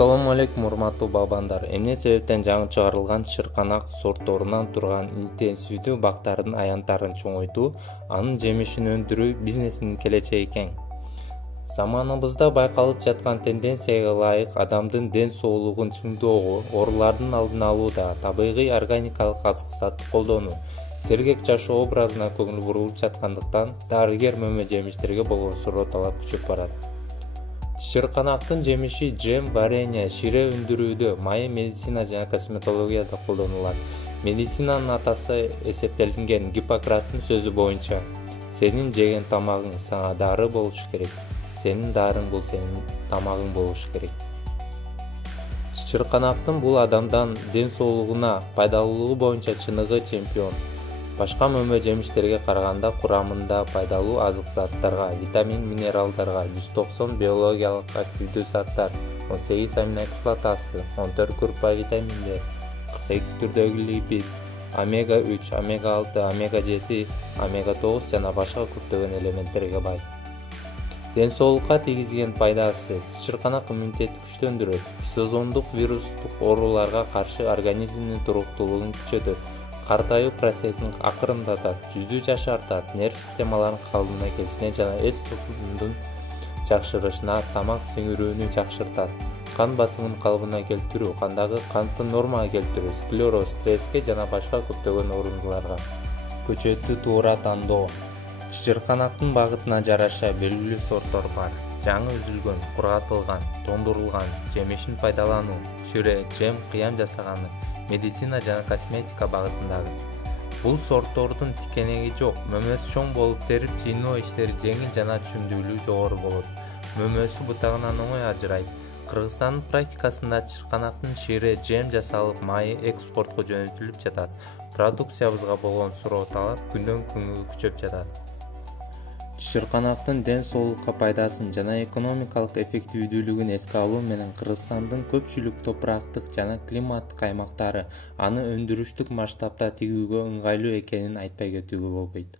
Assalamu алейкум урматтуу балбандар. Эмне себептен жаңы чыгарылган шырканак сортторунан турган интенсивдүү бактардын аянттарын чоңойтуу, анын жемишин өндүрүү бизнесинин келечеги кең. Заманыбызда байкалып жаткан тенденцияга ылайык адамдын ден соолугун чыңдоого, оорулардын алдын алууда табигый органикалык азык-сатты колдонуу, сергек жашоо образына көңүл бурулуп жаткандыктан дарыгер мөмө жемиштерге болгон суроо талап күчөп барат. Шырканактын жемиши джем, варенье, шире өндүрүүдө, майы медицина жана косметологияда колдонулат. Медицинанын атасы эсептелинген Гиппократтын сөзү боюнча, сенин жеген тамагың сага дары болуш керек, сенин дарың бул сенин тамагың болуш керек. Шырканактын бул адамдан ден соолугуна пайдалуулугу боюнча чыныгы чемпион. Башка мөмө жемиштерге караганда курамында пайдалуу азык-заттарга, витамин, минералдарга, 190 биологиялык активдүү заттар, 18 амино кислотасы, 14 группа витаминдер, 42 түрдөгү липид, омега-3, омега-6, омега-7, омега-9 жана башка көптөгөн элементтерге бай. Ден соолукка тийгизген пайдасы: шырканак иммунитетти күчтөндүрөт, сезондук вирустук ооруларга каршы организмдин туруктуулугун күчөтөт, картаюу процессин акырындатат, жүздүү жашартат, нерв системаларынын калыбына келишине жана эс тукумдун жакшырышына, тамак сиңирүүнү жакшыртат, кан басымын калыбына келтирүү, кандагы кантты нормага келтирүү, склероз, стресске жана башка көптөгөн ооруларга. Көчөттү туура тандоо. Шырканактын багытына жараша белгилүү сорттор бар. Жаңы үзүлгөн, кургатылган, тондурулган, жемишин пайдалануу, шире, джем, кыям жасаганы, медицина жана косметика багытындагы. Бул сорттордун тикенеги жок, мөмөсү чоң болуп, терип жыйноо иштери жеңил жана түшүмдүүлүгү жогору болот. Мөмөсү бутагынан оңой ажырайт. Кыргызстандын практикасында шырканактын шире, джем жасалып, майы экспортко жөнөтүлүп жатат. Продукциябызга болгон суроо талап күндөн күнгө күчөп жатат. Шырканактын ден соолукка пайдасын жана экономикалык эффективдүүлүгүн эске алуу менен Кыргызстандын көпчүлүк топурактык жана климаттык аймактары аны өндүрүштүк масштабта тигүүгө ыңгайлуу экенин айтпай кетүүгө болбойт.